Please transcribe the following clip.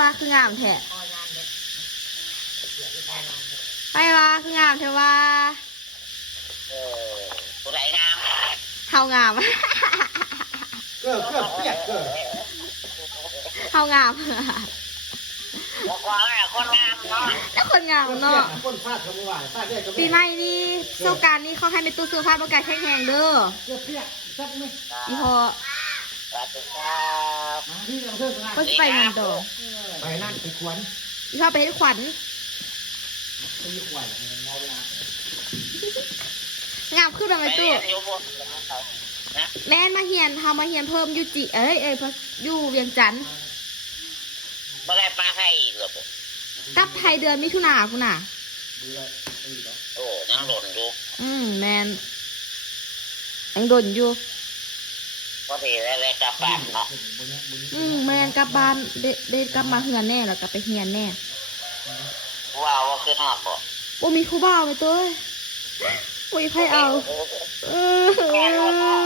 ว่าคืองามแท้ไปว่าคืองามแท้ว่าผู้ใดงาม เฮางามเกือบเปียกเกือบ เฮางาม บอกว่าคนงามเนาะ แล้วคนงามเนาะ คนฟาดขโมยฟาดได้ก็ ปีใหม่นี้สงกรานต์นี้เขาให้ในตู้เสื้อผ้าประกาศแข็งๆเด้อ เกือบเปียกซับไหม อีพอ สวัสดีครับ มาที่เราเพิ่มงาน ก็สิไปงานต่อ ไปนั่นไปควน อีพอไปให้ขวัญ ไปควนงอเวลาง ามขึ้นทำไมตู้ อยู่บนนะ แม่นมาเฮียนทำมาเฮียนเพิ่มอยู่จิอยู่เวียงจันทน์ บ่ได้ปลาไทยอีกหรอก กลับไทยเดือนมิถุนาคุณน่ะ โอ้ยังหล่นอยู่ แมนยังโดนอยู่ พอดีแล้วกลับบ้านเนาะ แมนกลับบ้านได้กลับมาเฮือนแน่แล้วกลับไปเฮียนแน่ ว้าวว่าคือหอดบ่ โอ้มีครูบ่าวไปตัวอุ้ยไพ่เอาแม่รถหอด